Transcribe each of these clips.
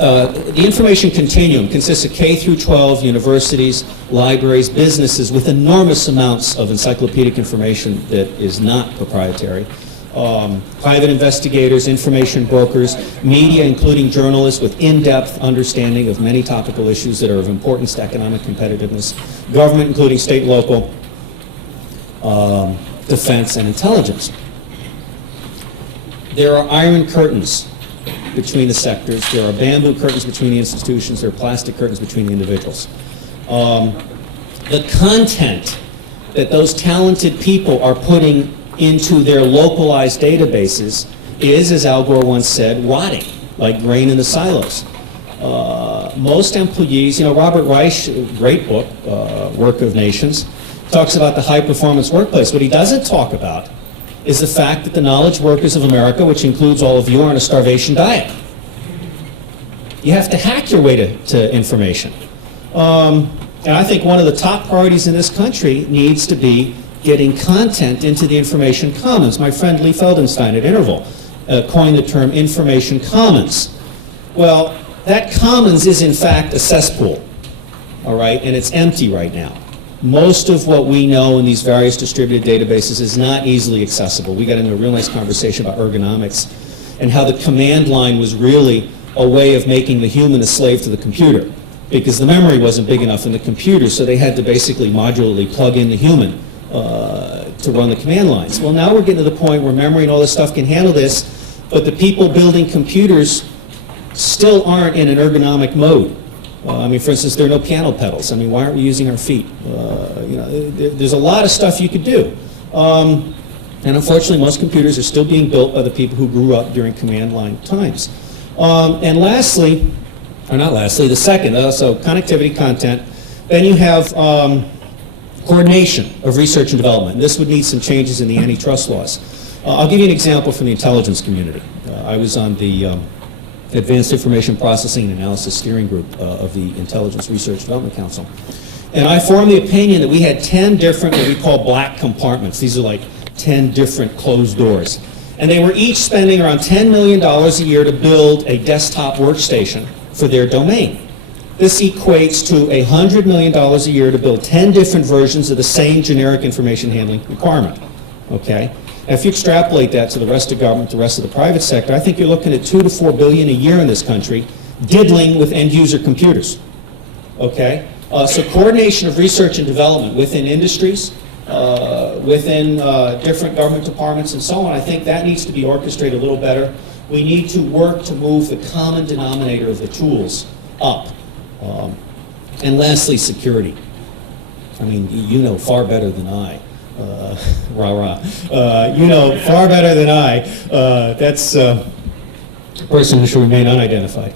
The information continuum consists of K through 12 universities, libraries, businesses with enormous amounts of encyclopedic information that is not proprietary. Private investigators, information brokers, media, including journalists with in-depth understanding of many topical issues that are of importance to economic competitiveness, government, including state, local, defense, and intelligence. There are iron curtains between the sectors. There are bamboo curtains between the institutions. There are plastic curtains between the individuals. The content that those talented people are putting into their localized databases is, as Al Gore once said, rotting, like grain in the silos. Most employees, Robert Reich, great book, Work of Nations, talks about the high-performance workplace. What he doesn't talk about is the fact that the knowledge workers of America, which includes all of you, are on a starvation diet. You have to hack your way to information. And I think one of the top priorities in this country needs to be getting content into the information commons. My friend Lee Feldenstein at Interval coined the term information commons. Well, that commons is in fact a cesspool, all right, and it's empty right now. Most of what we know in these various distributed databases is not easily accessible. We got into a real nice conversation about ergonomics and how the command line was really a way of making the human a slave to the computer, because the memory wasn't big enough in the computer, so they had to basically modularly plug in the human to run the command lines. Well, now we're getting to the point where memory and all this stuff can handle this, but the people building computers still aren't in an ergonomic mode. I mean, for instance, there are no piano pedals. I mean, why aren't we using our feet? There's a lot of stuff you could do. And unfortunately, most computers are still being built by the people who grew up during command line times. And lastly, or not lastly, the second, so connectivity, content. Then you have coordination of research and development. This would need some changes in the antitrust laws. I'll give you an example from the intelligence community. I was on the Advanced Information Processing and Analysis Steering Group of the Intelligence Research Development Council. And I formed the opinion that we had 10 different, what we call black compartments. These are like 10 different closed doors. And they were each spending around $10 million a year to build a desktop workstation for their domain. This equates to $100 million a year to build 10 different versions of the same generic information handling requirement. Okay? Now, if you extrapolate that to the rest of government, the rest of the private sector, I think you're looking at $2 to $4 billion a year in this country diddling with end-user computers. Okay? So coordination of research and development within industries, within different government departments and so on, I think that needs to be orchestrated a little better. We need to work to move the common denominator of the tools up. And lastly, security. I mean, you know far better than I. You know far better than I. That's a person who should remain unidentified.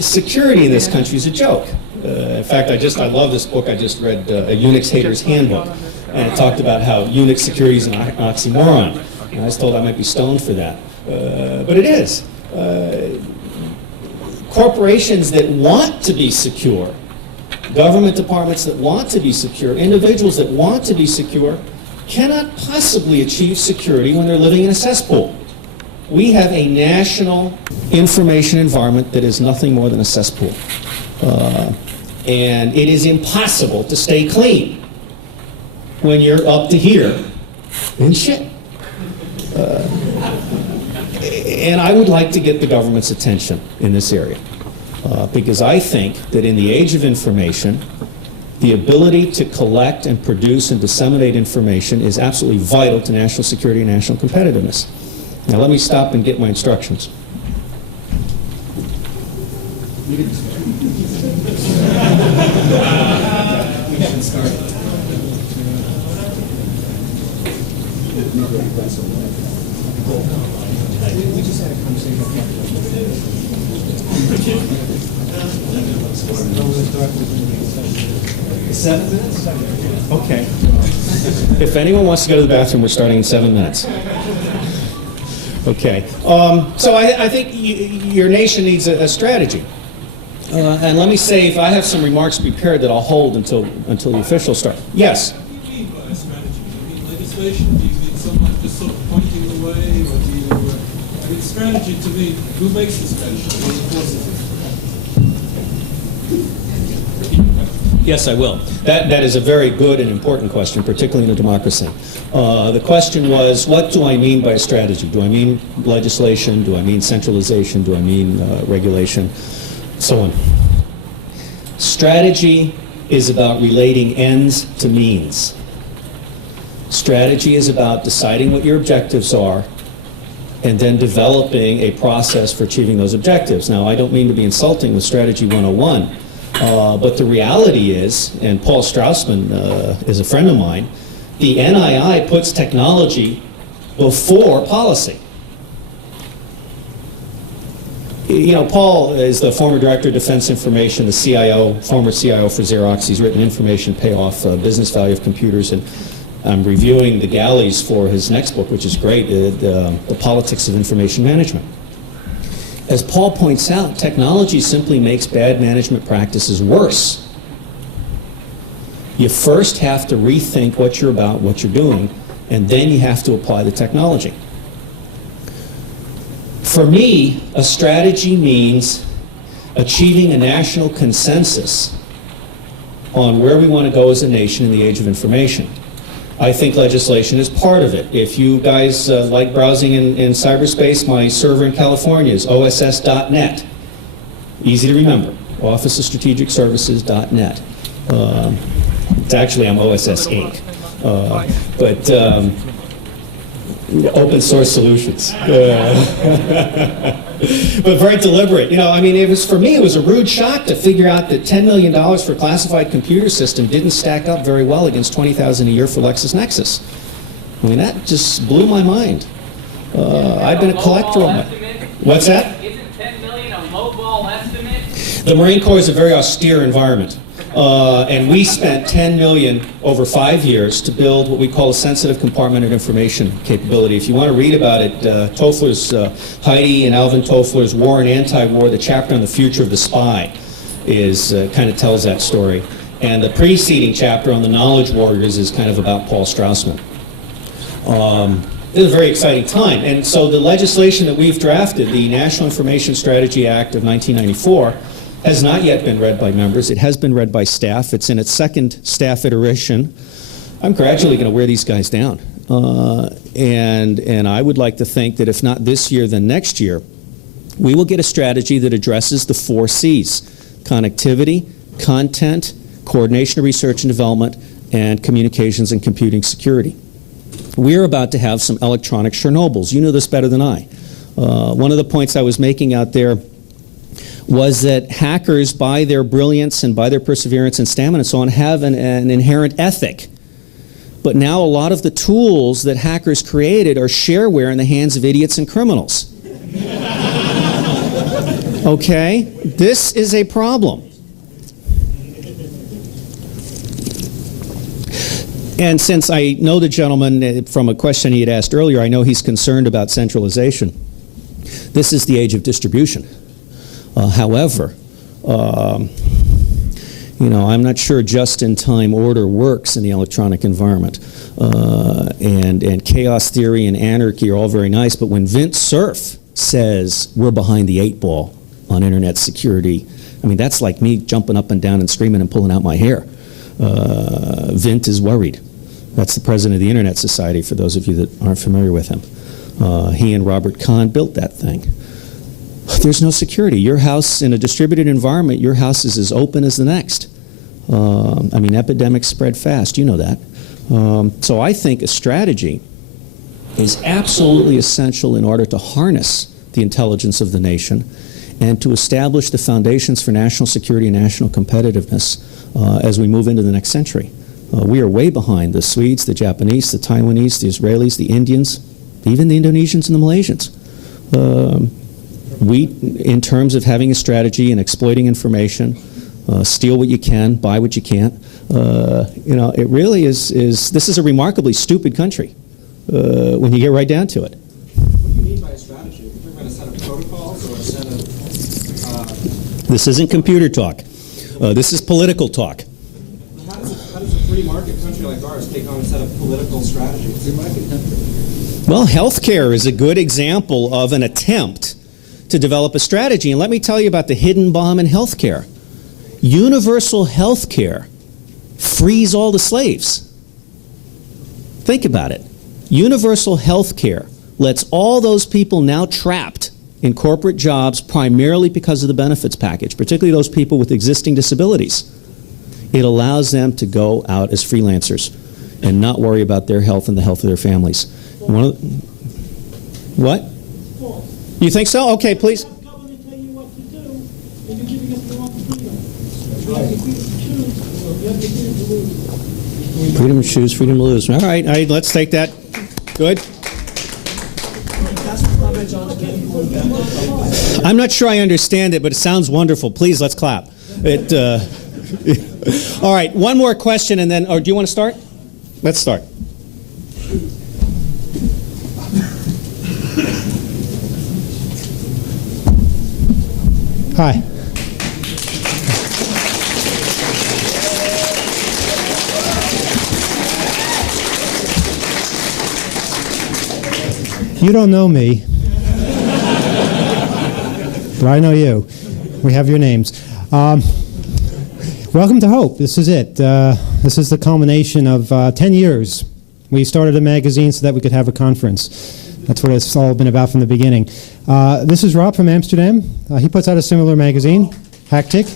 Security in this country is a joke. In fact, I love this book. I just read A Unix Hater's Handbook, and it talked about how Unix security is an oxymoron. And I was told I might be stoned for that. But it is. Corporations that want to be secure, government departments that want to be secure, individuals that want to be secure, cannot possibly achieve security when they're living in a cesspool. We have a national information environment that is nothing more than a cesspool. And it is impossible to stay clean when you're up to here in shit. And I would like to get the government's attention in this area, because I think that in the age of information, the ability to collect and produce and disseminate information is absolutely vital to national security and national competitiveness. Now let me stop and get my instructions. We haven't started. We just had a conversation about 7 minutes? Okay. If anyone wants to go to the bathroom, we're starting in 7 minutes. Okay. So I think your nation needs a strategy. And let me say, if I have some remarks prepared that I'll hold until the officials start. Yes? What do you mean by a strategy? Do you mean legislation? Do you mean someone just sort of pointing the way? Or do you, the strategy to me, who makes the strategy? Who enforces it? Yes, I will. That is a very good and important question, particularly in a democracy. The question was, what do I mean by strategy? Do I mean legislation? Do I mean centralization? Do I mean regulation? So on. Strategy is about relating ends to means. Strategy is about deciding what your objectives are and then developing a process for achieving those objectives. Now, I don't mean to be insulting with Strategy 101, but the reality is, and Paul Straussman is a friend of mine, the NII puts technology before policy. You know, Paul is the former Director of Defense Information, the CIO, former CIO for Xerox. He's written Information Payoff, Business Value of Computers, and I'm reviewing the galleys for his next book, which is great, The Politics of Information Management. As Paul points out, technology simply makes bad management practices worse. You first have to rethink what you're about, what you're doing, and then you have to apply the technology. For me, a strategy means achieving a national consensus on where we want to go as a nation in the age of information. I think legislation is part of it. If you guys like browsing in cyberspace, my server in California is oss.net. Easy to remember, Office of Strategic Services.net. It's actually, I'm OSS Inc. But open source solutions. But very deliberate. You know, I mean, it was, for me, it was a rude shock to figure out that $10 million for a classified computer system didn't stack up very well against $20,000 a year for LexisNexis. I mean, that just blew my mind. I've been a collector of my... What's that? Isn't $10 million a lowball estimate? The Marine Corps is a very austere environment. And we spent $10 million over 5 years to build what we call a sensitive compartmented information capability. If you want to read about it, Toffler's, Heidi and Alvin Toffler's War and Anti-War, the chapter on the future of the spy, is kind of tells that story. And the preceding chapter on the knowledge warriors is kind of about Paul Straussman. It was a very exciting time. And so the legislation that we've drafted, the National Information Strategy Act of 1994, has not yet been read by members. It has been read by staff. It's in its second staff iteration. I'm gradually going to wear these guys down. And I would like to think that if not this year, then next year, we will get a strategy that addresses the 4 C's: connectivity, content, coordination of research and development, and communications and computing security. We're about to have some electronic Chernobyls. You know this better than I. One of the points I was making out there was that hackers, by their brilliance and by their perseverance and stamina and so on, have an inherent ethic. But now a lot of the tools that hackers created are shareware in the hands of idiots and criminals. Okay? This is a problem. And since I know the gentleman from a question he had asked earlier, I know he's concerned about centralization. This is the age of distribution. However, you know, I'm not sure just-in-time order works in the electronic environment. And chaos theory and anarchy are all very nice, but when Vint Cerf says we're behind the 8 ball on internet security, I mean, that's like me jumping up and down and screaming and pulling out my hair. Vint is worried. That's the president of the Internet Society, for those of you that aren't familiar with him. He and Robert Kahn built that thing. There's no security. Your house, in a distributed environment, your house is as open as the next. I mean, epidemics spread fast. You know that. So I think a strategy is absolutely essential in order to harness the intelligence of the nation and to establish the foundations for national security and national competitiveness as we move into the next century. We are way behind the Swedes, the Japanese, the Taiwanese, the Israelis, the Indians, even the Indonesians and the Malaysians. We, in terms of having a strategy and exploiting information, steal what you can, buy what you can't, you know, it really is, this is a remarkably stupid country when you get right down to it. What do you mean by a strategy? Are you talking about a set of protocols or a set of... This isn't computer talk. This is political talk. How does a free market country like ours take on a set of political strategies? Well, healthcare is a good example of an attempt to develop a strategy. And let me tell you about the hidden bomb in healthcare. Universal healthcare frees all the slaves. Think about it. Universal healthcare lets all those people now trapped in corporate jobs primarily because of the benefits package, particularly those people with existing disabilities. It allows them to go out as freelancers and not worry about their health and the health of their families. What? You think so? Okay, please. Freedom to choose, freedom to lose. All right, let's take that. Good. I'm not sure I understand it, but it sounds wonderful. Please, let's clap. All right, one more question, and then, or do you want to start? Let's start. Hi. You don't know me, but I know you. We have your names. Welcome to Hope. This is it. This is the culmination of 10 years. We started a magazine so that we could have a conference. That's what it's all been about from the beginning. This is Rob from Amsterdam. He puts out a similar magazine, Hactic.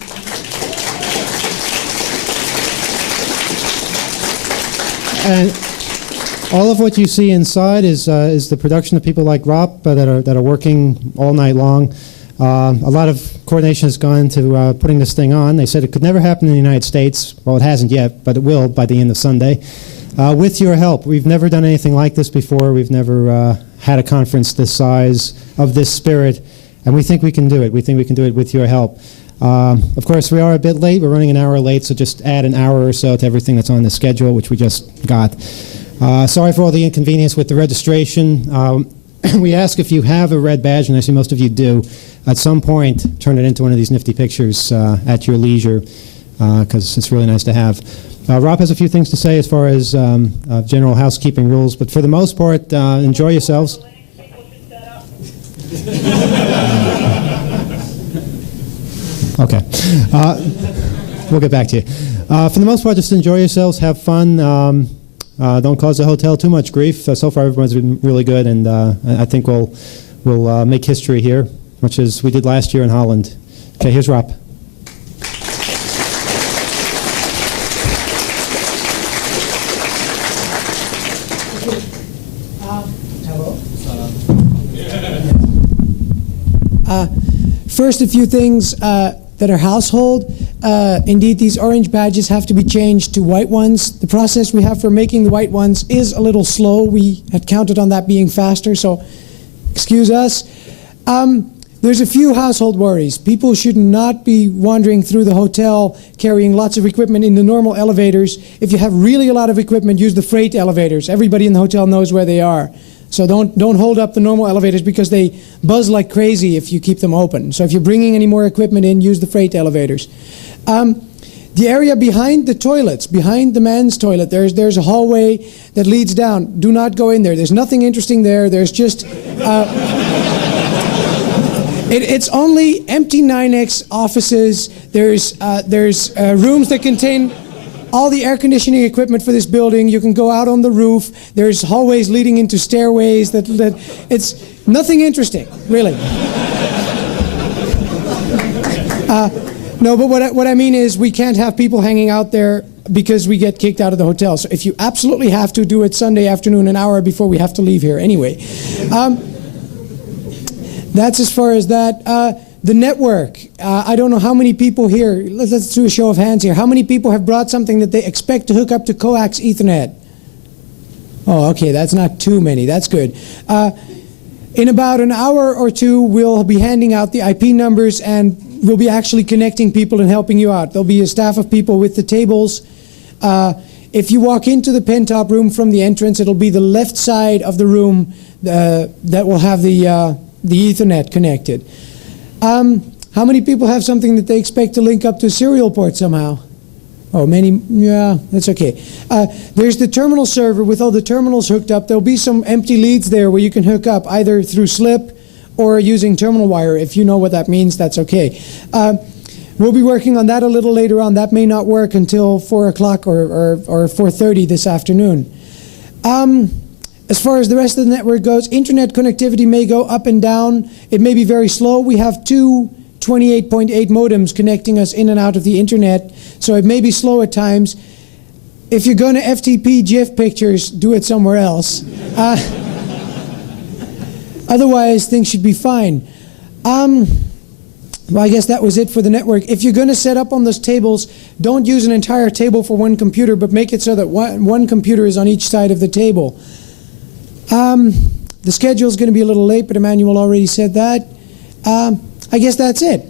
And all of what you see inside is the production of people like Rob that are working all night long. A lot of coordination has gone into putting this thing on. They said it could never happen in the United States. Well, it hasn't yet, but it will by the end of Sunday. With your help. We've never done anything like this before. We've never had a conference this size, of this spirit, and we think we can do it. We think we can do it with your help. Of course, we are a bit late. We're running an hour late, so just add an hour or so to everything that's on the schedule, which we just got. Sorry for all the inconvenience with the registration. We ask if you have a red badge, and I see most of you do, at some point turn it into one of these nifty pictures at your leisure, because it's really nice to have. Rob has a few things to say as far as general housekeeping rules, but for the most part, enjoy yourselves. Okay. We'll get back to you. For the most part, just enjoy yourselves, have fun. Don't cause the hotel too much grief. So far, everyone's been really good, and I think we'll make history here, much as we did last year in Holland. Okay, here's Rob. First, a few things that are household. Indeed, these orange badges have to be changed to white ones. The process we have for making the white ones is a little slow. We had counted on that being faster, so excuse us. There's a few household worries. People should not be wandering through the hotel carrying lots of equipment in the normal elevators. If you have really a lot of equipment, use the freight elevators. Everybody in the hotel knows where they are. So don't hold up the normal elevators because they buzz like crazy if you keep them open. So if you're bringing any more equipment in, use the freight elevators. The area behind the toilets, behind the men's toilet, there's a hallway that leads down. Do not go in there. There's nothing interesting there. There's just... It's only empty 9X offices. There's rooms that contain all the air conditioning equipment for this building. You can go out on the roof. There's hallways leading into stairways. That it's nothing interesting, really. No, but what I mean is we can't have people hanging out there because we get kicked out of the hotel. So if you absolutely have to, do it Sunday afternoon, an hour before we have to leave here anyway. That's as far as that. The network, I don't know how many people here, let's do a show of hands here. How many people have brought something that they expect to hook up to coax Ethernet? Oh, okay, that's not too many. That's good. In about an hour or two, we'll be handing out the IP numbers and we'll be actually connecting people and helping you out. There'll be a staff of people with the tables. If you walk into the Pentop room from the entrance, it'll be the left side of the room that will have the Ethernet connected. How many people have something that they expect to link up to a serial port somehow? Oh, yeah, that's okay. There's the terminal server with all the terminals hooked up. There'll be some empty leads there where you can hook up either through SLIP or using terminal wire. If you know what that means, that's okay. We'll be working on that a little later on. That may not work until 4 o'clock or 4:30 this afternoon. As far as the rest of the network goes, internet connectivity may go up and down. It may be very slow. We have two 28.8 modems connecting us in and out of the internet, so it may be slow at times. If you're going to FTP GIF pictures, do it somewhere else. Otherwise, things should be fine. Well, I guess that was it for the network. If you're going to set up on those tables, don't use an entire table for one computer, but make it so that one computer is on each side of the table. The schedule is going to be a little late, but Emmanuel already said that. I guess that's it.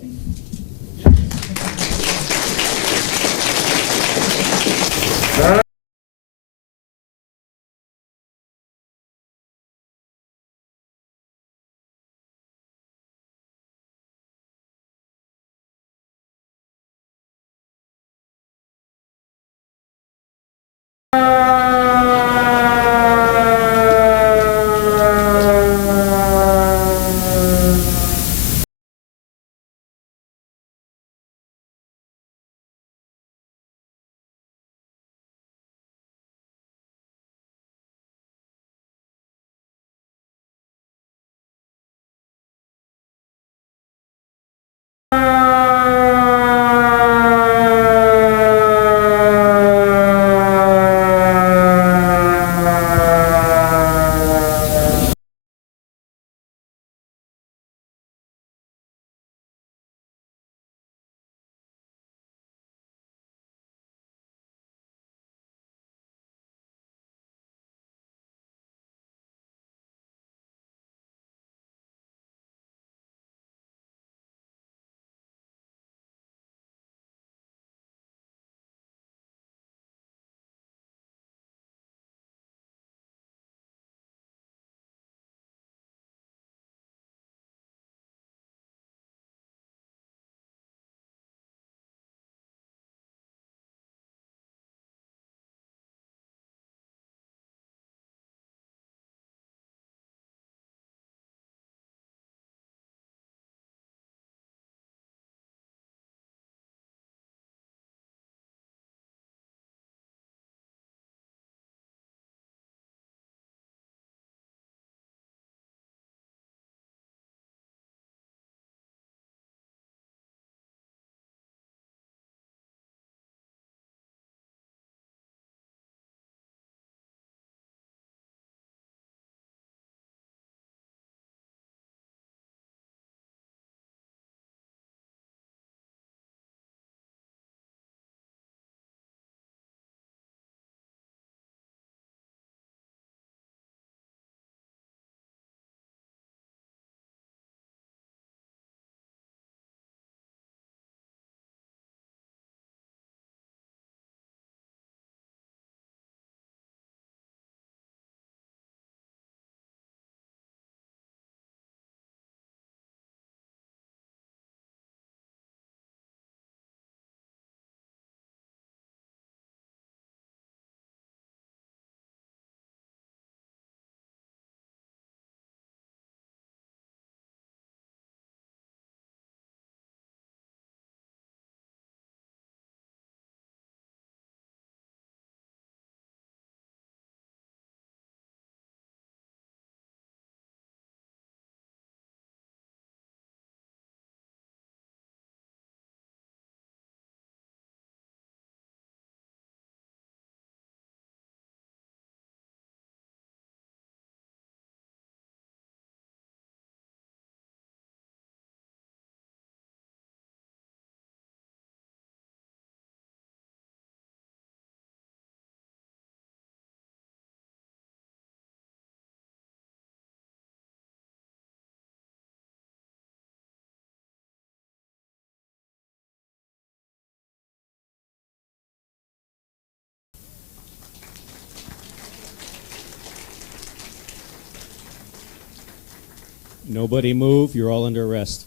Nobody move. You're all under arrest.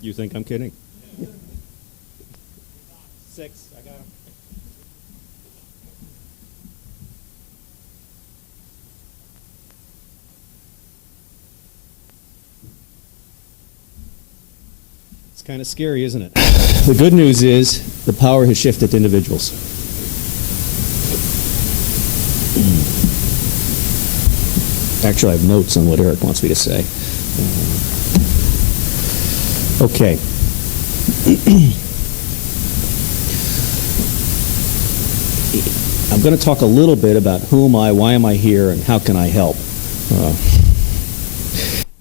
You think I'm kidding? 6. I got him. It's kind of scary, isn't it? The good news is the power has shifted to individuals. Actually, I have notes on what Eric wants me to say. Okay. I'm going to talk a little bit about who am I, why am I here, and how can I help.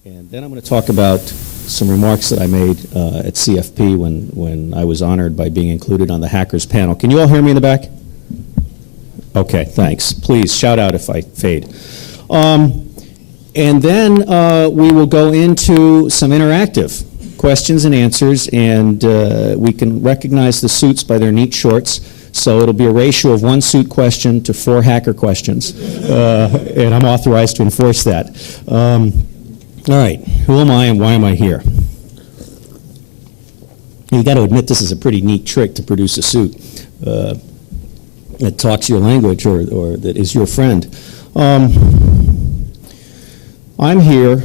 And then I'm going to talk about some remarks that I made at CFP when I was honored by being included on the Hackers panel. Can you all hear me in the back? Okay, thanks. Please shout out if I fade. And then we will go into some interactive questions and answers, and we can recognize the suits by their neat shorts. So it'll be a ratio of 1 suit question to 4 hacker questions, and I'm authorized to enforce that. All right, who am I and why am I here? You got to admit this is a pretty neat trick to produce a suit that talks your language or that is your friend. I'm here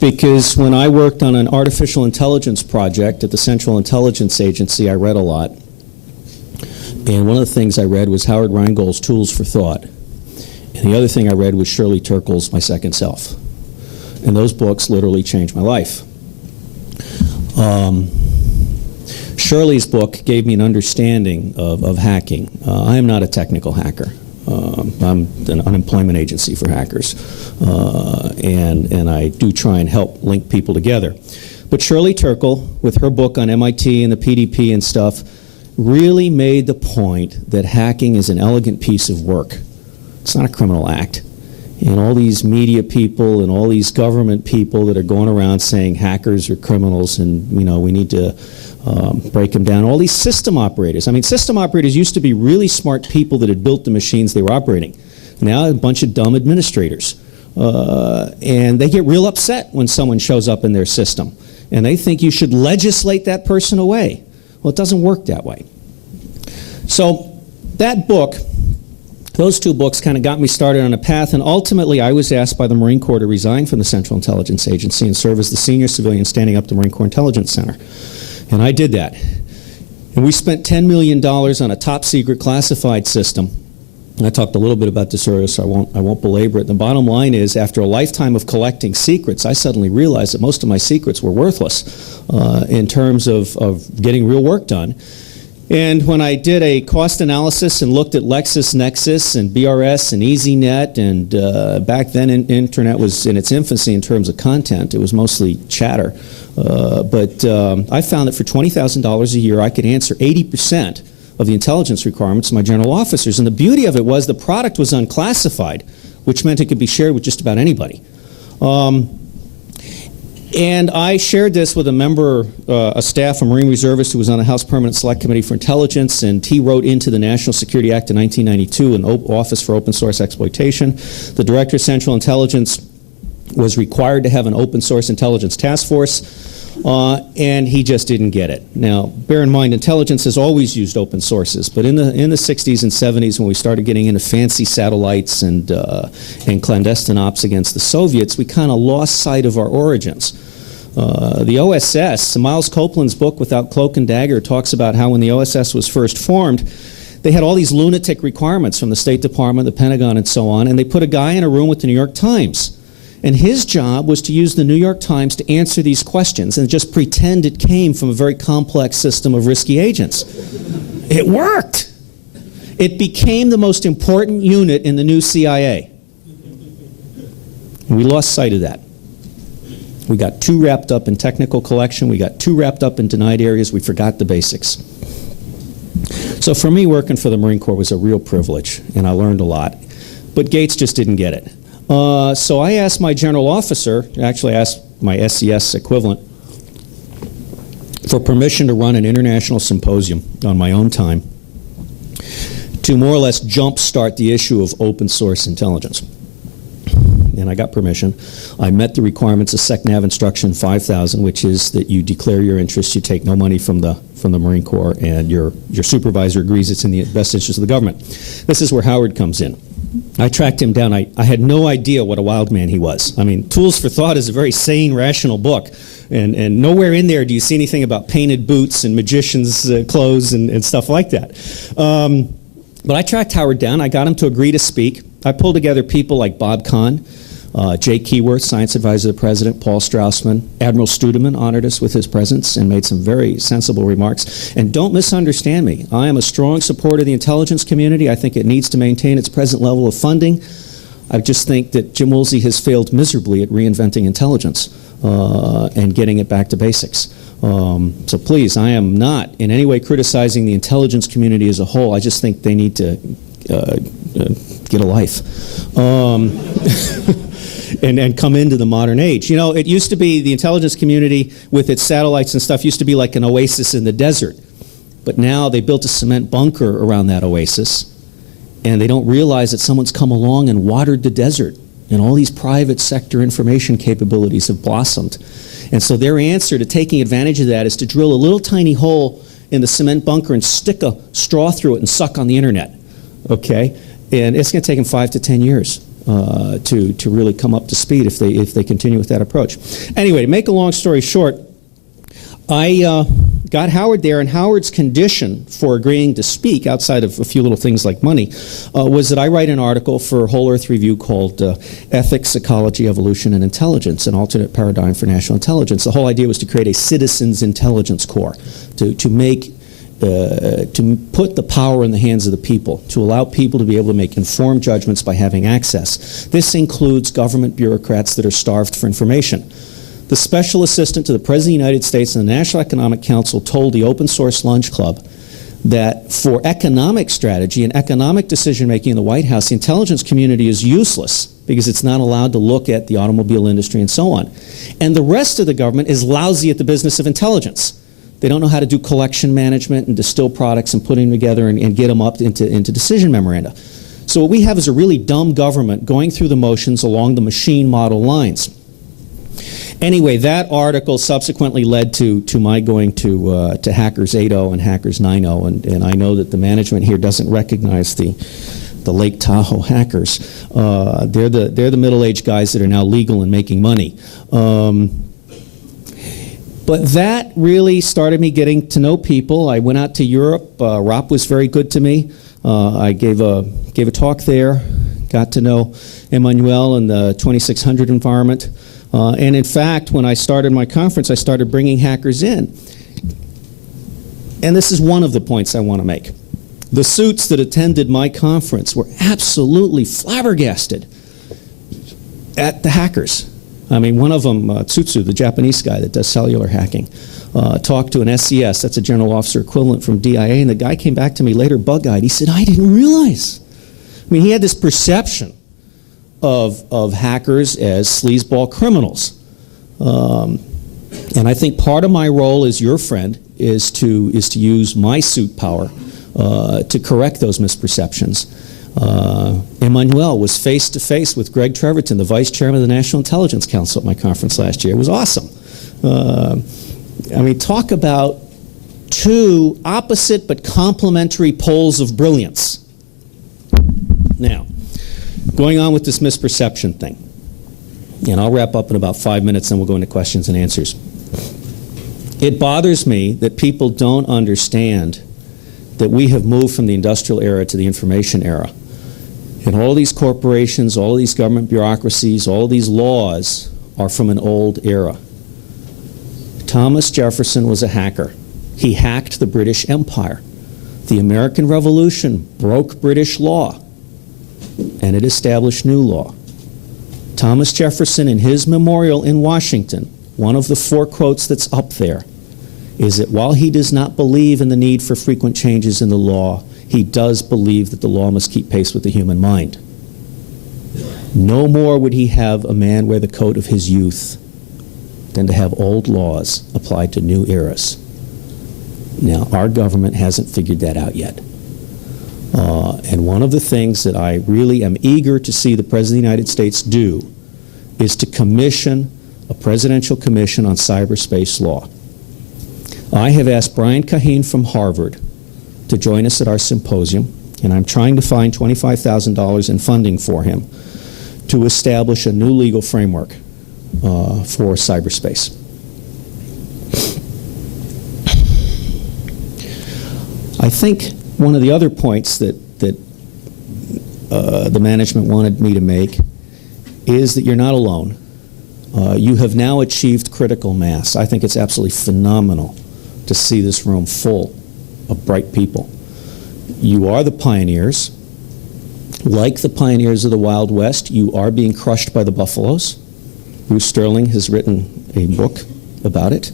because when I worked on an artificial intelligence project at the Central Intelligence Agency, I read a lot. And one of the things I read was Howard Rheingold's Tools for Thought. And the other thing I read was Shirley Turkle's My Second Self. And those books literally changed my life. Shirley's book gave me an understanding of hacking. I am not a technical hacker. I'm an unemployment agency for hackers. And I do try and help link people together. But Shirley Turkle, with her book on MIT and the PDP and stuff, really made the point that hacking is an elegant piece of work. It's not a criminal act. And all these media people and all these government people that are going around saying hackers are criminals and, you know, we need to break them down. All these system operators. I mean, system operators used to be really smart people that had built the machines they were operating. Now a bunch of dumb administrators. And they get real upset when someone shows up in their system. And they think you should legislate that person away. Well, it doesn't work that way. So that book, those 2 books kind of got me started on a path, and ultimately I was asked by the Marine Corps to resign from the Central Intelligence Agency and serve as the senior civilian standing up the Marine Corps Intelligence Center. And I did that. And we spent $10 million on a top secret classified system. And I talked a little bit about this earlier, so I won't belabor it. The bottom line is, after a lifetime of collecting secrets, I suddenly realized that most of my secrets were worthless in terms of getting real work done. And when I did a cost analysis and looked at LexisNexis and BRS and EasyNet, and back then internet was in its infancy in terms of content, it was mostly chatter. But I found that for $20,000 a year, I could answer 80% of the intelligence requirements of my general officers. And the beauty of it was the product was unclassified, which meant it could be shared with just about anybody. And I shared this with a member, a staff, a Marine reservist who was on the House Permanent Select Committee for Intelligence, and he wrote into the National Security Act of 1992 an Office for Open Source Exploitation. The Director of Central Intelligence was required to have an open source intelligence task force. And he just didn't get it. Now, bear in mind, intelligence has always used open sources, but in the 60s and 70s, when we started getting into fancy satellites and clandestine ops against the Soviets, we kind of lost sight of our origins. The OSS, Miles Copeland's book, Without Cloak and Dagger, talks about how when the OSS was first formed, they had all these lunatic requirements from the State Department, the Pentagon, and so on, and they put a guy in a room with the New York Times. And his job was to use the New York Times to answer these questions and just pretend it came from a very complex system of risky agents. It worked. It became the most important unit in the new CIA. And we lost sight of that. We got too wrapped up in technical collection. We got too wrapped up in denied areas. We forgot the basics. So for me, working for the Marine Corps was a real privilege, and I learned a lot. But Gates just didn't get it. So I asked my general officer, actually asked my SES equivalent, for permission to run an international symposium on my own time to more or less jumpstart the issue of open source intelligence. and I got permission. I met the requirements of SecNav Instruction 5000, which is that you declare your interests, you take no money from the Marine Corps, and your supervisor agrees it's in the best interest of the government. This is where Howard comes in. I tracked him down. I had no idea what a wild man he was. I mean, Tools for Thought is a very sane, rational book, and nowhere in there do you see anything about painted boots and magicians' clothes and stuff like that. But I tracked Howard down. I got him to agree to speak. I pulled together people like Bob Kahn, Jay Keyworth, Science Advisor to the President, Paul Straussman, Admiral Studeman honored us with his presence and made some very sensible remarks. And don't misunderstand me. I am a strong supporter of the intelligence community. I think it needs to maintain its present level of funding. I just think that Jim Woolsey has failed miserably at reinventing intelligence and getting it back to basics. So please, I am not in any way criticizing the intelligence community as a whole. I just think they need to get a life. And come into the modern age. You know, it used to be the intelligence community with its satellites and stuff used to be like an oasis in the desert. But now they built a cement bunker around that oasis, and they don't realize that someone's come along and watered the desert, and all these private sector information capabilities have blossomed. And so their answer to taking advantage of that is to drill a little tiny hole in the cement bunker and stick a straw through it and suck on the internet, okay? And it's going to take them 5 to 10 years to really come up to speed if they continue with that approach. Anyway, to make a long story short, I got Howard there, and Howard's condition for agreeing to speak, outside of a few little things like money, was that I write an article for Whole Earth Review called Ethics, Ecology, Evolution, and Intelligence, an alternate paradigm for national intelligence. The whole idea was to create a citizens' intelligence corps, to put the power in the hands of the people, to allow people to be able to make informed judgments by having access. This includes government bureaucrats that are starved for information. The special assistant to the President of the United States and the National Economic Council told the Open Source Lunch Club that for economic strategy and economic decision-making in the White House, the intelligence community is useless because it's not allowed to look at the automobile industry and so on. And the rest of the government is lousy at the business of intelligence. They don't know how to do collection management and distill products and put them together and get them up into decision memoranda. So what we have is a really dumb government going through the motions along the machine model lines. Anyway, that article subsequently led to my going to Hackers 8.0 and Hackers 9.0, and I know that the management here doesn't recognize the Lake Tahoe hackers. They're the middle-aged guys that are now legal and making money. But that really started me getting to know people. I went out to Europe. Rob was very good to me. I gave a talk there, got to know Emmanuel in the 2600 environment. And in fact, when I started my conference, I started bringing hackers in. And this is one of the points I want to make. The suits that attended my conference were absolutely flabbergasted at the hackers. I mean, one of them, Tsutsu, the Japanese guy that does cellular hacking, talked to an SES, that's a general officer equivalent from DIA, and the guy came back to me later bug-eyed. He said, I didn't realize. I mean, he had this perception of hackers as sleazeball criminals. And I think part of my role as your friend is to use my suit power to correct those misperceptions. Emmanuel was face-to-face with Greg Treverton, the Vice Chairman of the National Intelligence Council at my conference last year. It was awesome. I mean, talk about two opposite but complementary poles of brilliance. Now, going on with this misperception thing, and I'll wrap up in about 5 minutes, then we'll go into questions and answers. It bothers me that people don't understand that we have moved from the industrial era to the information era. And all these corporations, all these government bureaucracies, all these laws are from an old era. Thomas Jefferson was a hacker. He hacked the British Empire. The American Revolution broke British law, and it established new law. Thomas Jefferson, in his memorial in Washington, one of the 4 quotes that's up there is that while he does not believe in the need for frequent changes in the law, he does believe that the law must keep pace with the human mind. No more would he have a man wear the coat of his youth than to have old laws applied to new eras. Now, our government hasn't figured that out yet. And one of the things that I really am eager to see the President of the United States do is to commission a presidential commission on cyberspace law. I have asked Brian Kahane from Harvard to join us at our symposium, and I'm trying to find $25,000 in funding for him to establish a new legal framework for cyberspace. I think one of the other points that the management wanted me to make is that you're not alone. You have now achieved critical mass. I think it's absolutely phenomenal to see this room full of bright people. You are the pioneers. Like the pioneers of the Wild West, you are being crushed by the buffaloes. Bruce Sterling has written a book about it.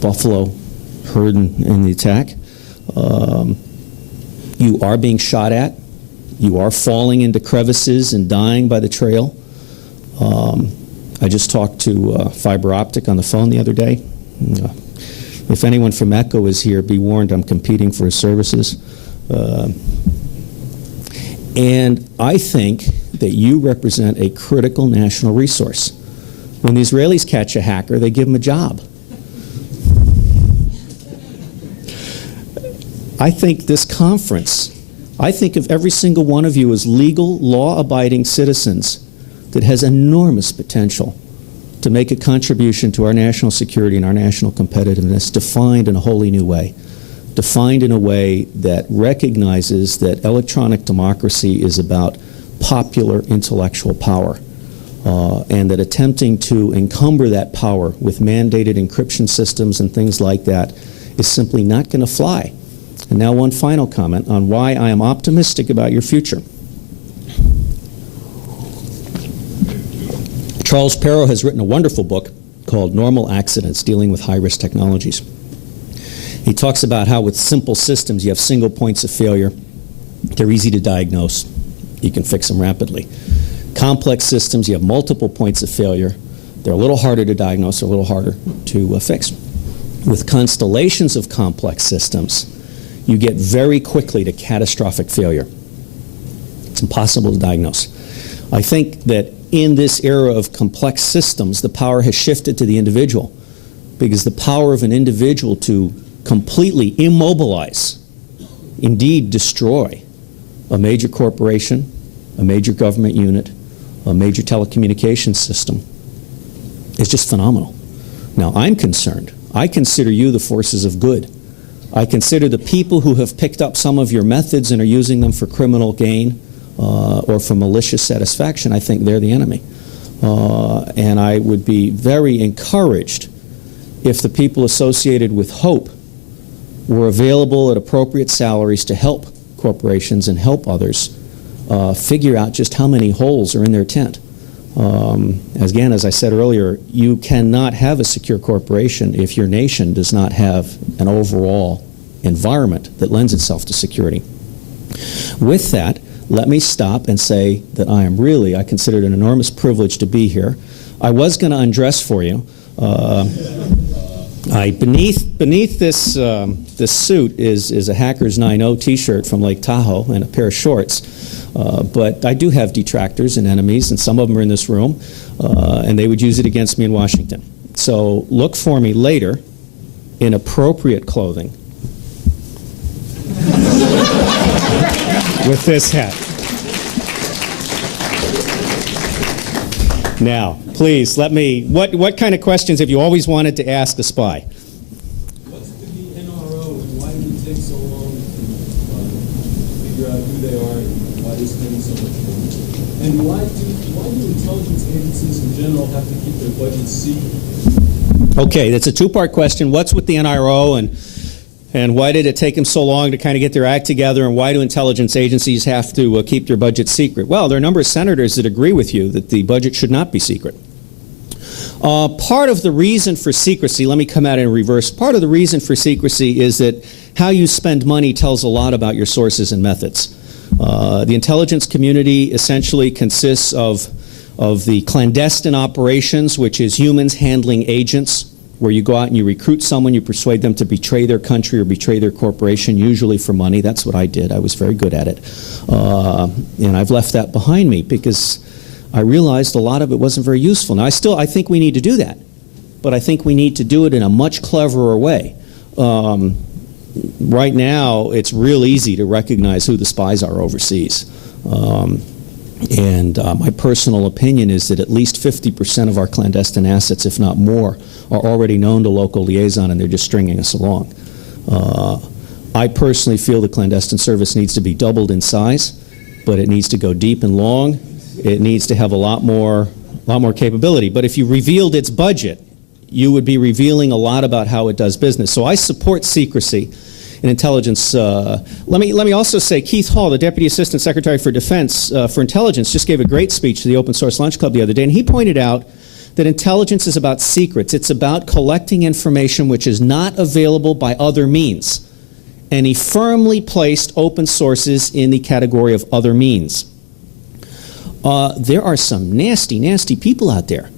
Buffalo herd in the attack. You are being shot at. You are falling into crevices and dying by the trail. I just talked to Fiber Optic on the phone the other day. If anyone from Echo is here, be warned, I'm competing for his services. And I think that you represent a critical national resource. When the Israelis catch a hacker, they give him a job. I think this conference, I think of every single one of you as legal, law-abiding citizens that has enormous potential to make a contribution to our national security and our national competitiveness, defined in a wholly new way. Defined in a way that recognizes that electronic democracy is about popular intellectual power, and that attempting to encumber that power with mandated encryption systems and things like that is simply not going to fly. And now one final comment on why I am optimistic about your future. Charles Perrow has written a wonderful book called Normal Accidents, Dealing with High-Risk Technologies. He talks about how with simple systems you have single points of failure. They're easy to diagnose. You can fix them rapidly. Complex systems, you have multiple points of failure. They're a little harder to diagnose, a little harder to fix. With constellations of complex systems, you get very quickly to catastrophic failure. It's impossible to diagnose. I think that in this era of complex systems, the power has shifted to the individual, because the power of an individual to completely immobilize, indeed destroy, a major corporation, a major government unit, a major telecommunications system is just phenomenal. Now, I'm concerned. I consider you the forces of good. I consider the people who have picked up some of your methods and are using them for criminal gain or for malicious satisfaction. I think they're the enemy. And I would be very encouraged if the people associated with HOPE were available at appropriate salaries to help corporations and help others figure out just how many holes are in their tent. Again, as I said earlier, you cannot have a secure corporation if your nation does not have an overall environment that lends itself to security. With that, let me stop and say that I consider it an enormous privilege to be here. I was going to undress for you. Beneath this this suit is a Hackers 9.0 T-shirt from Lake Tahoe and a pair of shorts. But I do have detractors and enemies, and some of them are in this room, and they would use it against me in Washington. So look for me later in appropriate clothing with this hat. Now, please, what kind of questions have you always wanted to ask the spy? What's the NRO and why did it take so long to figure out who they are and why they spend so much money? And why do intelligence agencies in general have to keep their budgets secret? Okay, that's a two-part question. What's with the NRO and why did it take them so long to kind of get their act together, and why do intelligence agencies have to keep their budget secret? Well, there are a number of senators that agree with you that the budget should not be secret. Part of the reason for secrecy, let me come at it in reverse, part of the reason for secrecy is that how you spend money tells a lot about your sources and methods. The intelligence community essentially consists of the clandestine operations, which is humans handling agents, where you go out and you recruit someone, you persuade them to betray their country or betray their corporation, usually for money. That's what I did. I was very good at it. And I've left that behind me because I realized a lot of it wasn't very useful. Now, I think we need to do that, but I think we need to do it in a much cleverer way. Right now, it's real easy to recognize who the spies are overseas. My personal opinion is that at least 50% of our clandestine assets, if not more, are already known to local liaison, and they're just stringing us along. I personally feel the clandestine service needs to be doubled in size, but it needs to go deep and long. It needs to have a lot more capability. But if you revealed its budget, you would be revealing a lot about how it does business. So I support secrecy in intelligence. Let me also say, Keith Hall, the Deputy Assistant Secretary for Defense for Intelligence, just gave a great speech to the Open Source Lunch Club the other day, and he pointed out that intelligence is about secrets. It's about collecting information which is not available by other means. And he firmly placed open sources in the category of other means. There are some nasty, nasty people out there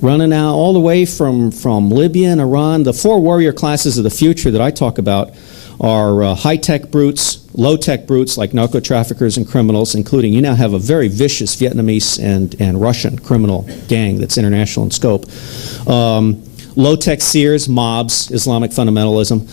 running out all the way from Libya and Iran. The 4 warrior classes of the future that I talk about are high-tech brutes, low-tech brutes like narco-traffickers and criminals, including you now have a very vicious Vietnamese and Russian criminal gang that's international in scope. Low-tech seers, mobs, Islamic fundamentalism,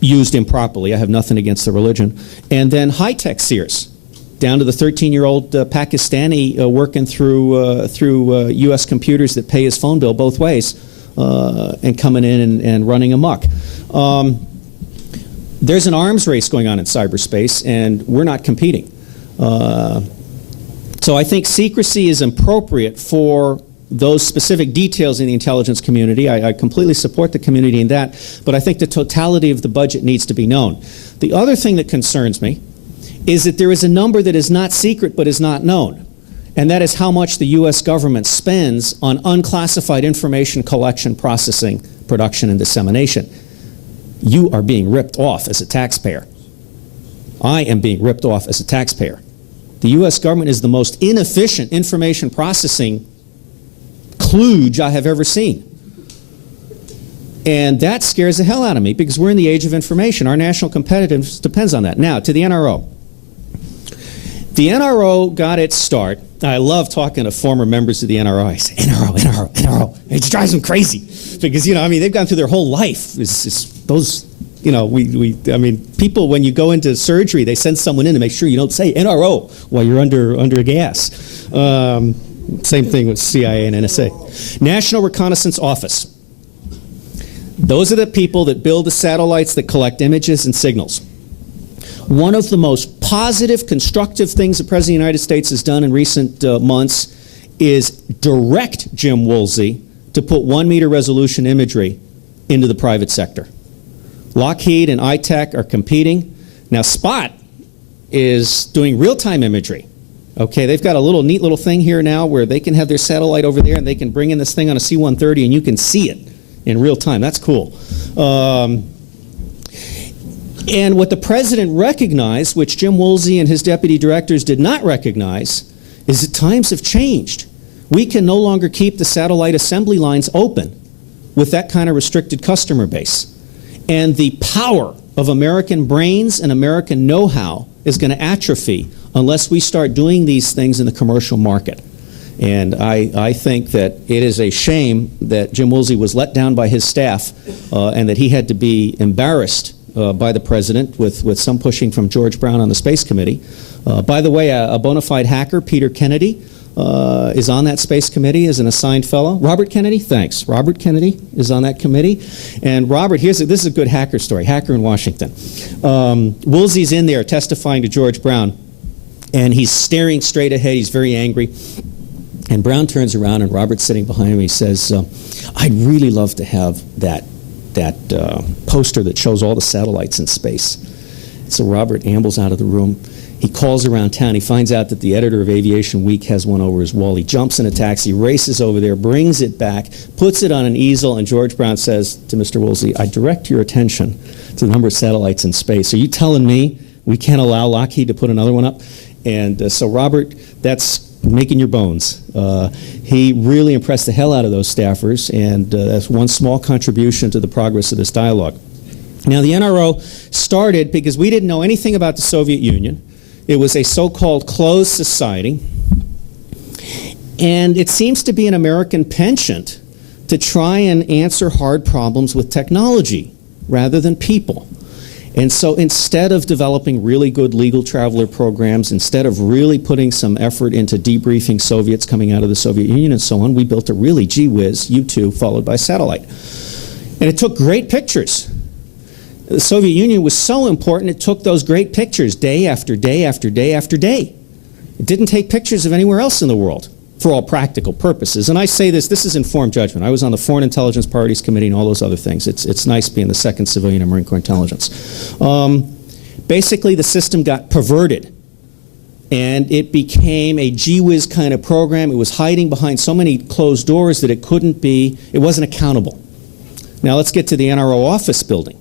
used improperly. I have nothing against the religion. And then high-tech seers, down to the 13-year-old Pakistani working through U.S. computers that pay his phone bill both ways and coming in and running amok. There's an arms race going on in cyberspace, and we're not competing. So I think secrecy is appropriate for those specific details in the intelligence community. I completely support the community in that, but I think the totality of the budget needs to be known. The other thing that concerns me is that there is a number that is not secret but is not known, and that is how much the U.S. government spends on unclassified information collection, processing, production, and dissemination. You are being ripped off as a taxpayer. I am being ripped off as a taxpayer. The U.S. government is the most inefficient information processing kludge I have ever seen. And that scares the hell out of me because we're in the age of information. Our national competitiveness depends on that. Now, to the NRO. The NRO got its start. I love talking to former members of the NRO. I say, NRO. It just drives them crazy because, they've gone through their whole life. People, when you go into surgery, they send someone in to make sure you don't say NRO while you're under gas. Same thing with CIA and NSA. National Reconnaissance Office. Those are the people that build the satellites that collect images and signals. One of the most positive, constructive things the President of the United States has done in recent months is direct Jim Woolsey to put 1-meter resolution imagery into the private sector. Lockheed and iTech are competing. Now Spot is doing real-time imagery. Okay, they've got a neat little thing here now where they can have their satellite over there and they can bring in this thing on a C-130 and you can see it in real time. That's cool. And what the President recognized, which Jim Woolsey and his deputy directors did not recognize, is that times have changed. We can no longer keep the satellite assembly lines open with that kind of restricted customer base. And the power of American brains and American know-how is going to atrophy unless we start doing these things in the commercial market. And I think that it is a shame that Jim Woolsey was let down by his staff and that he had to be embarrassed by the President with some pushing from George Brown on the Space Committee. By the way, a bona fide hacker, Peter Kennedy, is on that Space Committee as an assigned fellow. Robert Kennedy? Thanks. Robert Kennedy is on that committee. And Robert, this is a good hacker story, hacker in Washington. Woolsey's in there testifying to George Brown, and he's staring straight ahead. He's very angry. And Brown turns around, and Robert's sitting behind him. He says, I'd really love to have that poster that shows all the satellites in space. So Robert ambles out of the room. He calls around town. He finds out that the editor of Aviation Week has one over his wall. He jumps in a taxi, races over there, brings it back, puts it on an easel, and George Brown says to Mr. Woolsey, I direct your attention to the number of satellites in space. Are you telling me we can't allow Lockheed to put another one up? And so Robert, that's making your bones. He really impressed the hell out of those staffers, and that's one small contribution to the progress of this dialogue. Now, the NRO started because we didn't know anything about the Soviet Union. It was a so-called closed society. And it seems to be an American penchant to try and answer hard problems with technology rather than people. And so instead of developing really good legal traveler programs, instead of really putting some effort into debriefing Soviets coming out of the Soviet Union and so on, we built a really gee whiz U-2 followed by satellite. And it took great pictures. The Soviet Union was so important, it took those great pictures day after day after day after day. It didn't take pictures of anywhere else in the world for all practical purposes. And I say this is informed judgment. I was on the Foreign Intelligence Priorities Committee and all those other things. It's nice being the second civilian in Marine Corps intelligence. Basically, the system got perverted, and it became a gee whiz kind of program. It was hiding behind so many closed doors that it wasn't accountable. Now let's get to the NRO office building.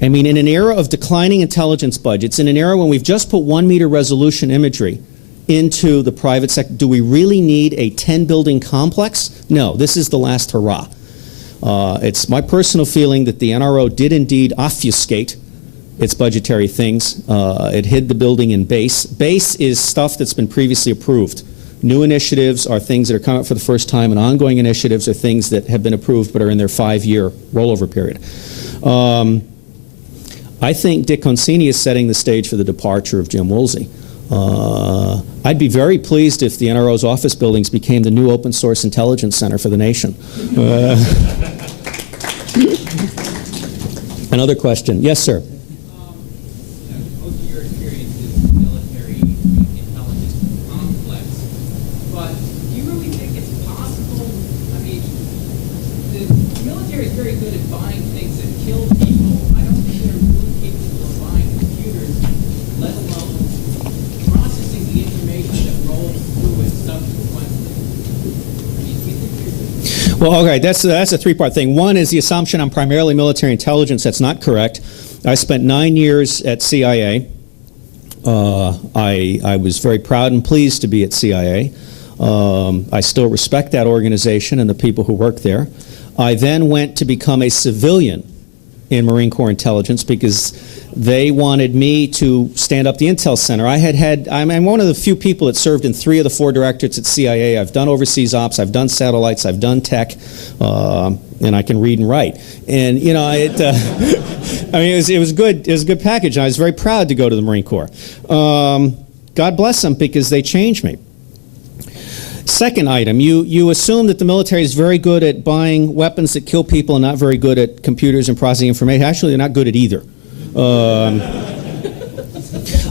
I mean, in an era of declining intelligence budgets, in an era when we've just put 1 meter resolution imagery into the private sector, do we really need a 10-building complex? No, this is the last hurrah. It's my personal feeling that the NRO did indeed obfuscate its budgetary things. It hid the building in base. Base is stuff that's been previously approved. New initiatives are things that are coming up for the first time, and ongoing initiatives are things that have been approved but are in their 5-year rollover period. I think Dick Consini is setting the stage for the departure of Jim Woolsey. I'd be very pleased if the NRO's office buildings became the new open source intelligence center for the nation. Another question. Yes, sir. Most of your experience is military intelligence complex, but do you really think it's possible? I mean, the military is very good at buying things that kill people. I don't think they're really capable of buying computers, let alone processing the information that rolls through it subsequently. I mean, do you think you're... Well, okay, that's a three-part thing. One is the assumption I'm primarily military intelligence. That's not correct. I spent 9 years at CIA. I was very proud and pleased to be at CIA. I still respect that organization and the people who work there. I then went to become a civilian in Marine Corps intelligence because they wanted me to stand up the Intel Center. I'm one of the few people that served in 3 of the 4 directorates at CIA. I've done overseas ops, I've done satellites, I've done tech, and I can read and write. And you know, I mean, it was good. It was a good package. And I was very proud to go to the Marine Corps. God bless them because they changed me. Second item, you assume that the military is very good at buying weapons that kill people and not very good at computers and processing information. Actually, they're not good at either.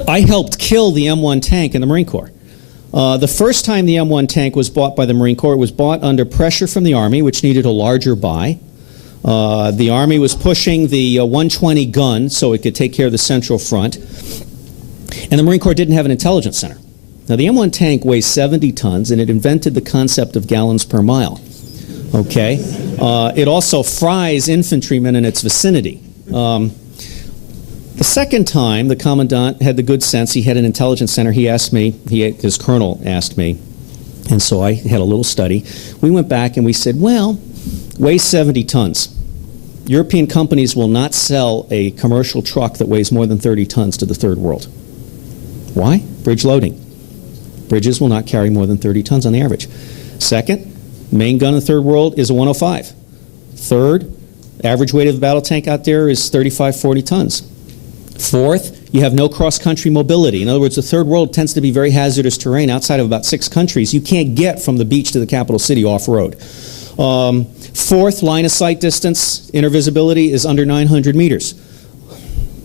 I helped kill the M1 tank in the Marine Corps. The first time the M1 tank was bought by the Marine Corps, it was bought under pressure from the Army, which needed a larger buy. The Army was pushing the 120 gun so it could take care of the Central Front. And the Marine Corps didn't have an intelligence center. Now, the M1 tank weighs 70 tons, and it invented the concept of gallons per mile. Okay? It also fries infantrymen in its vicinity. The second time, the commandant had the good sense. He had an intelligence center. He asked me, his colonel asked me, and so I had a little study. We went back and we said, well, weighs 70 tons. European companies will not sell a commercial truck that weighs more than 30 tons to the third world. Why? Bridge loading. Bridges will not carry more than 30 tons on the average. Second, main gun in the third world is a 105. Third, average weight of the battle tank out there is 35, 40 tons. Fourth, you have no cross-country mobility. In other words, the third world tends to be very hazardous terrain. Outside of about 6 countries, you can't get from the beach to the capital city off-road. Fourth, line of sight distance, inner visibility is under 900 meters.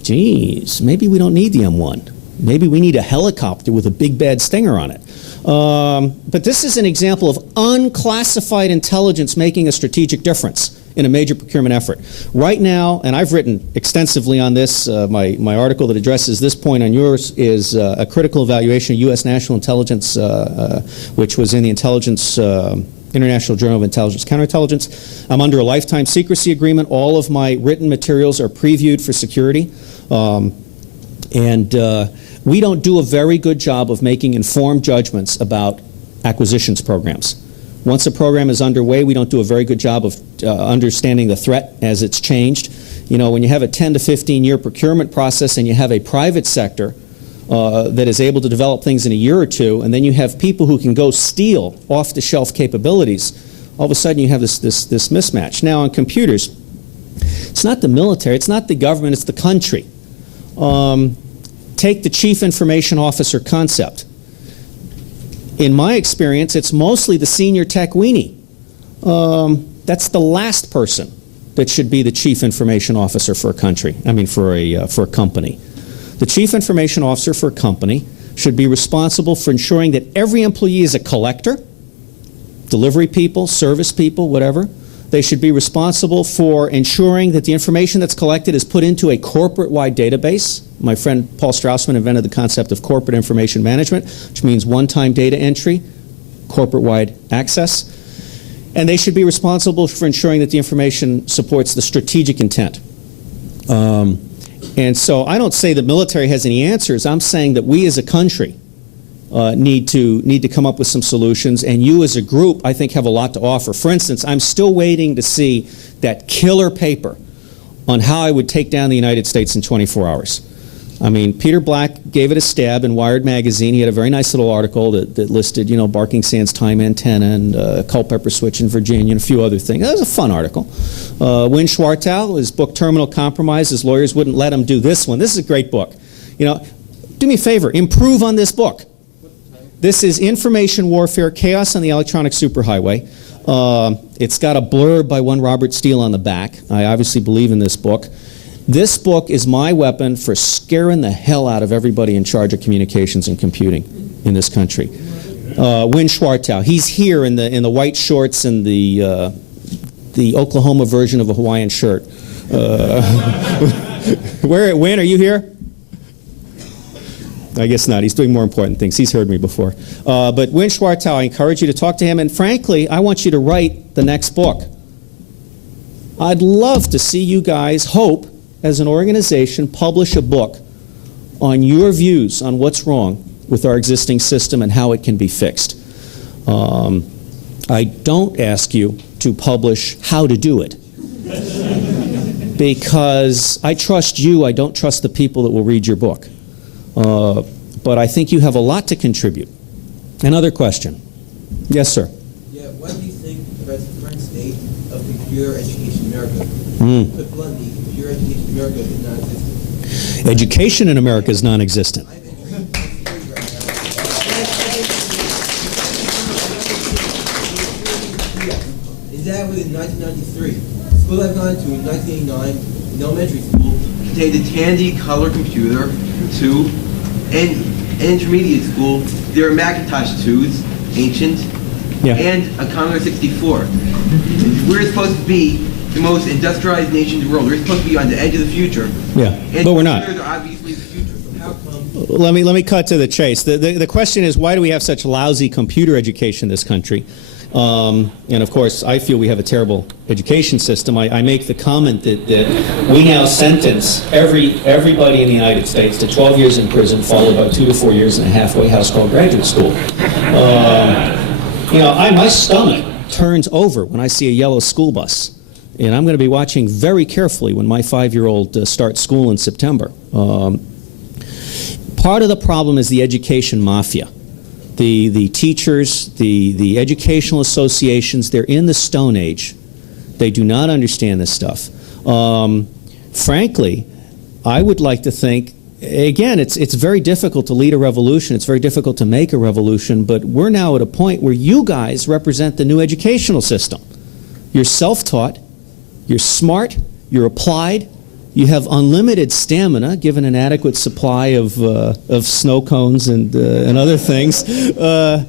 Geez, maybe we don't need the M1. Maybe we need a helicopter with a big bad stinger on it. But this is an example of unclassified intelligence making a strategic difference in a major procurement effort. Right now, and I've written extensively on this, my article that addresses this point on yours is a critical evaluation of U.S. national intelligence, which was in the International Journal of Intelligence Counterintelligence. I'm under a lifetime secrecy agreement. All of my written materials are previewed for security. We don't do a very good job of making informed judgments about acquisitions programs. Once a program is underway, we don't do a very good job of understanding the threat as it's changed. You know, when you have a 10 to 15 year procurement process and you have a private sector that is able to develop things in a year or two, and then you have people who can go steal off-the-shelf capabilities, all of a sudden you have this mismatch. Now on computers, it's not the military, it's not the government, it's the country. Take the chief information officer concept. In my experience, it's mostly the senior tech weenie. That's the last person that should be the chief information officer for a country, for a company. The chief information officer for a company should be responsible for ensuring that every employee is a collector, delivery people, service people, whatever. They should be responsible for ensuring that the information that's collected is put into a corporate-wide database. My friend Paul Strausman invented the concept of corporate information management, which means one-time data entry, corporate-wide access. And they should be responsible for ensuring that the information supports the strategic intent. And so I don't say the military has any answers. I'm saying that we as a country need to come up with some solutions, and you as a group, I think, have a lot to offer. For instance, I'm still waiting to see that killer paper on how I would take down the United States in 24 hours. Peter Black gave it a stab in Wired magazine. He had a very nice little article that listed, Barking Sands time antenna and Culpeper switch in Virginia and a few other things. That was a fun article. Win Schwartau, his book Terminal Compromise, his lawyers wouldn't let him do this one. This is a great book. Do me a favor, improve on this book. This is Information Warfare, Chaos on the Electronic Superhighway. It's got a blurb by one Robert Steele on the back. I obviously believe in this book. This book is my weapon for scaring the hell out of everybody in charge of communications and computing in this country. Win Schwartau, he's here in the white shorts and the Oklahoma version of a Hawaiian shirt. Win, are you here? I guess not. He's doing more important things. He's heard me before. But Win Schwartau, I encourage you to talk to him, and frankly, I want you to write the next book. I'd love to see you guys, Hope, as an organization, publish a book on your views on what's wrong with our existing system and how it can be fixed. I don't ask you to publish how to do it, because I trust you, I don't trust the people that will read your book. But I think you have a lot to contribute. Another question. Yes, sir. Yeah, what do you think about the current state of computer education in America? Put bluntly, computer education in America is non-existent. Education in America is non-existent. Is that within 1993? The school I've gone to in 1989, in elementary school, contained a Tandy color computer, 2, and intermediate school, there are Macintosh 2s, ancient, and a Commodore 64. We're supposed to be the most industrialized nation in the world. We're supposed to be on the edge of the future. Yeah, and but we're not. computers are obviously the future. So how come? Let me cut to the chase. The question is, why do we have such lousy computer education in this country? And of course, I feel we have a terrible education system. I make the comment that we now sentence everybody in the United States to 12 years in prison, followed by 2 to 4 years in a halfway house called graduate school. My stomach turns over when I see a yellow school bus. And I'm going to be watching very carefully when my 5-year-old starts school in September. Part of the problem is the education mafia. The teachers, the educational associations, they're in the Stone Age. They do not understand this stuff. Frankly, I would like to think, again, it's very difficult to lead a revolution. It's very difficult to make a revolution, but we're now at a point where you guys represent the new educational system. You're self-taught, you're smart, you're applied, you have unlimited stamina, given an adequate supply of snow cones and other things. And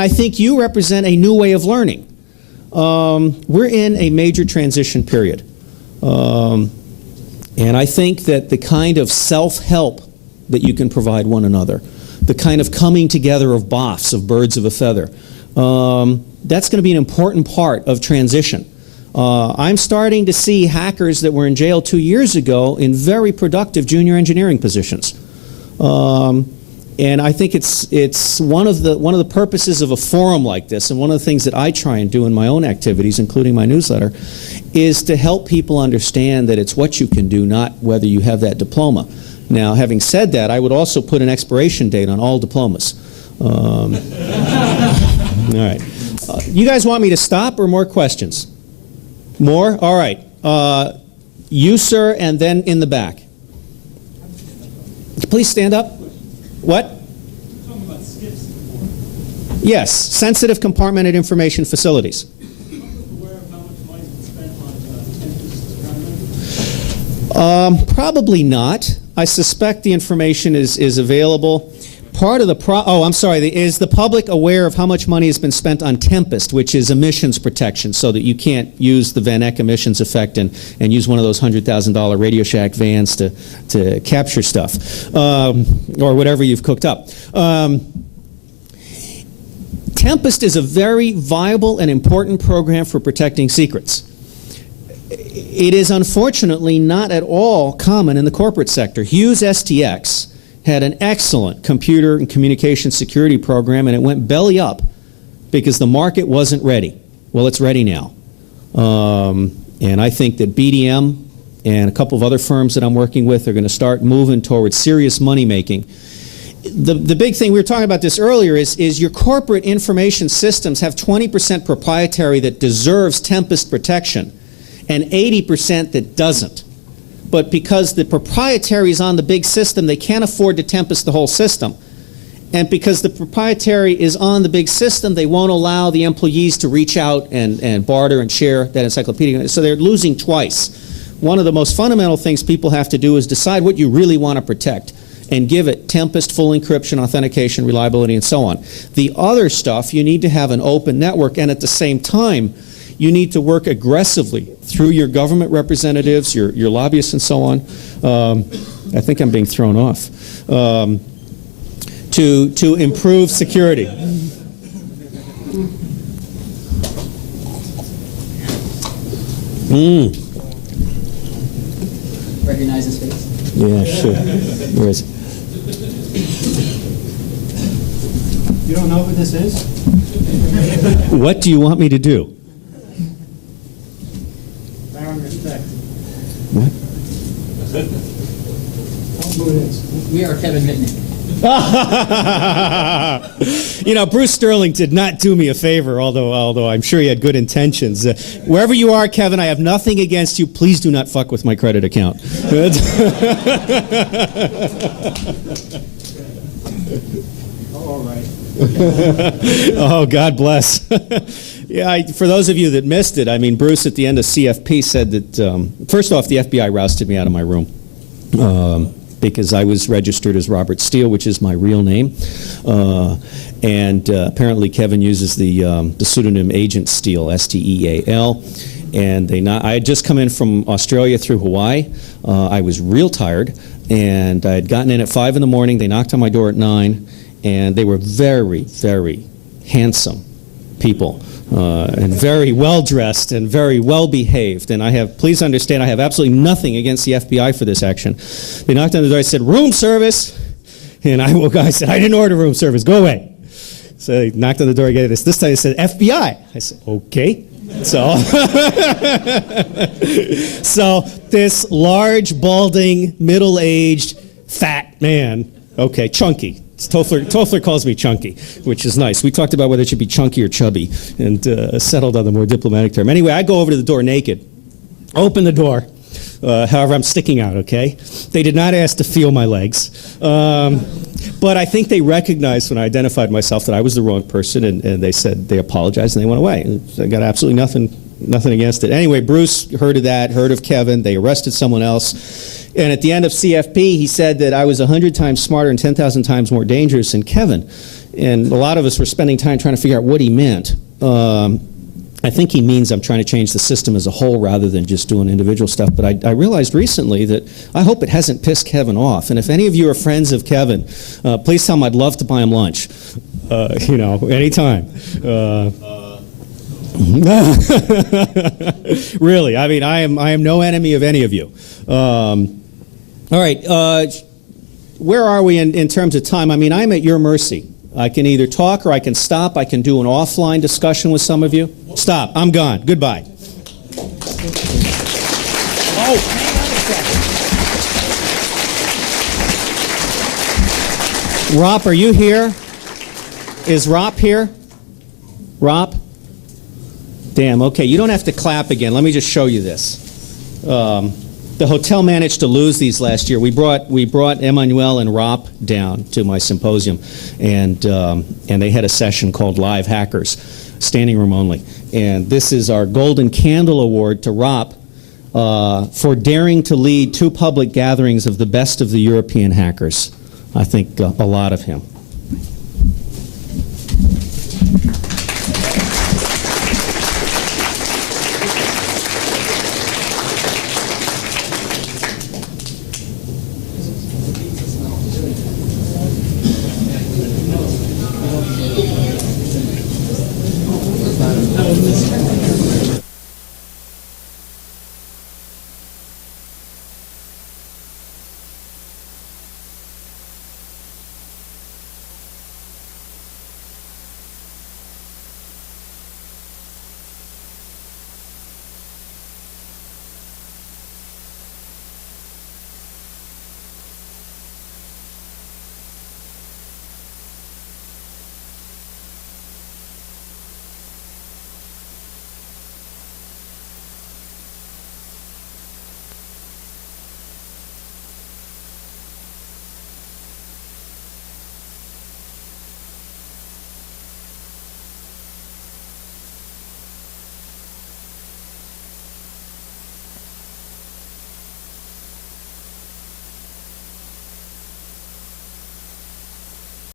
I think you represent a new way of learning. We're in a major transition period. And I think that the kind of self-help that you can provide one another, the kind of coming together of boffs, of birds of a feather, that's going to be an important part of transition. I'm starting to see hackers that were in jail 2 years ago in very productive junior engineering positions. And I think it's one of the purposes of a forum like this, and one of the things that I try and do in my own activities, including my newsletter, is to help people understand that it's what you can do, not whether you have that diploma. Now, having said that, I would also put an expiration date on all diplomas. All right. You guys want me to stop or more questions? More? All right. You, sir, and then in the back. Please stand up. What? Yes, sensitive compartmented information facilities. Probably not. I suspect the information is available. Part of the is the public aware of how much money has been spent on Tempest, which is emissions protection, so that you can't use the Van Eck emissions effect and use one of those $100,000 Radio Shack vans to capture stuff, or whatever you've cooked up. Tempest is a very viable and important program for protecting secrets. It is unfortunately not at all common in the corporate sector. Hughes STX had an excellent computer and communication security program, and it went belly up because the market wasn't ready. Well, it's ready now. And I think that BDM and a couple of other firms that I'm working with are going to start moving towards serious money making. The big thing, we were talking about this earlier, is your corporate information systems have 20% proprietary that deserves Tempest protection and 80% that doesn't. But because the proprietary is on the big system, they can't afford to Tempest the whole system. And because the proprietary is on the big system, they won't allow the employees to reach out and barter and share that encyclopedia. So they're losing twice. One of the most fundamental things people have to do is decide what you really want to protect and give it Tempest, full encryption, authentication, reliability, and so on. The other stuff, you need to have an open network, and at the same time, you need to work aggressively through your government representatives, your lobbyists, and so on. I think I'm being thrown off. To improve security. Recognize his face? Yeah, sure. Where is it? You don't know who this is? What do you want me to do? Baron Respect. What? Tell them who it is. We are Kevin Mitnick. You know, Bruce Sterling did not do me a favor, although I'm sure he had good intentions. Wherever you are, Kevin, I have nothing against you. Please do not fuck with my credit account. All right. Oh, God bless. Yeah, for those of you that missed it, I mean, Bruce at the end of CFP said that, first off, the FBI rousted me out of my room. Because I was registered as Robert Steele, which is my real name. And apparently Kevin uses the pseudonym Agent Steele, S-T-E-A-L. And I had just come in from Australia through Hawaii. I was real tired, and I had gotten in at 5 in the morning. They knocked on my door at 9, and they were very, very handsome people. And very well dressed and very well behaved. And please understand, I have absolutely nothing against the FBI for this action. They knocked on the door. I said, "Room service," and I woke up. I said, "I didn't order room service. Go away." So they knocked on the door again. This time they said, "FBI." I said, "Okay." So, so this large, balding, middle-aged, fat man. Okay, chunky. Toffler calls me chunky, which is nice. We talked about whether it should be chunky or chubby and settled on the more diplomatic term. Anyway, I go over to the door naked, open the door. However, I'm sticking out, okay? They did not ask to feel my legs. But I think they recognized when I identified myself that I was the wrong person, and they said they apologized and they went away. And I got absolutely nothing against it. Anyway, Bruce heard of that, heard of Kevin. They arrested someone else. And at the end of CFP, he said that I was 100 times smarter and 10,000 times more dangerous than Kevin. And a lot of us were spending time trying to figure out what he meant. I think he means I'm trying to change the system as a whole rather than just doing individual stuff. But I realized recently that I hope it hasn't pissed Kevin off. And if any of you are friends of Kevin, please tell him I'd love to buy him lunch. You know, anytime. Really, I mean, I am no enemy of any of you. All right, where are we in terms of time? I mean, I'm at your mercy. I can either talk or I can stop. I can do an offline discussion with some of you. Stop. I'm gone. Goodbye. Oh, hang on a second. Rob, are you here? Is Rob here? Rob? Damn, okay, you don't have to clap again. Let me just show you this. The hotel managed to lose these last year. We brought Emmanuel and Rob down to my symposium, and they had a session called Live Hackers, standing room only. And this is our Golden Candle Award to Rob for daring to lead 2 public gatherings of the best of the European hackers. I think a lot of him.